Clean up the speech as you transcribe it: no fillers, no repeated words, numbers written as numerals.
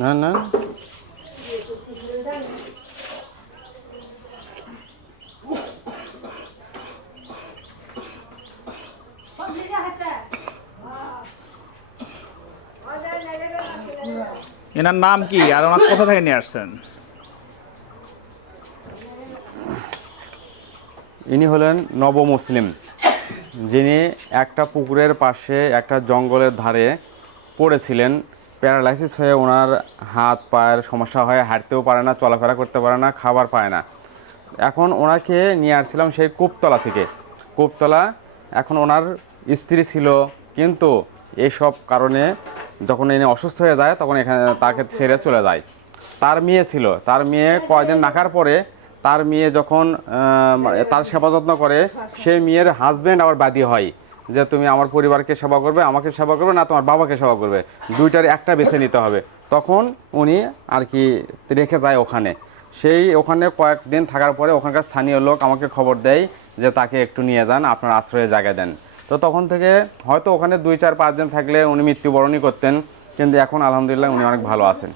না না এনার নাম কি আর ওনার কোথা থেকে নিয়ে আসছেন? ইনি হলেন নব মুসলিম, যিনি একটা পুকুরের পাশে একটা জঙ্গলের ধারে পড়েছিলেন। প্যারালাইসিস হয়ে ওনার হাত পায়ের সমস্যা হয়, হাঁটতেও পারে না, চলাফেরা করতে পারে না, খাবার পায় না। এখন ওনাকে নিয়ে আসছিলাম সেই কূপতলা থেকে। কূপতলা এখন ওনার স্ত্রী ছিল, কিন্তু এইসব কারণে যখন ইনি অসুস্থ হয়ে যায় তখন এখানে তাকে ছেড়ে চলে যায়। তার মেয়ে ছিল, তার মেয়ে কয়দিন রাখার পরে তার মেয়ে যখন তার সেবা যত্ন করে, সেই মেয়ের হাজব্যান্ড আবার বাদী হয় যে তুমি আমার পরিবারকে সেবা করবে, আমাকে সেবা করবে, না তোমার বাবাকে সেবা করবে, দুইটার একটা বেছে নিতে হবে। তখন উনি আর কি রেখে যায় ওখানে। ওখানে কয়েকদিন থাকার পরে ওখানকার স্থানীয় লোক আমাকে খবর দেয় যে তাকে একটু নিয়ে যান, আপনার আশ্রয়ে জায়গা দেন। তো তখন থেকে হয়তো ওখানে 2, 4, 5 দিন থাকলে উনি মৃত্যুবরণই করতেন, কিন্তু এখন আলহামদুলিল্লাহ উনি অনেক ভালো আছেন।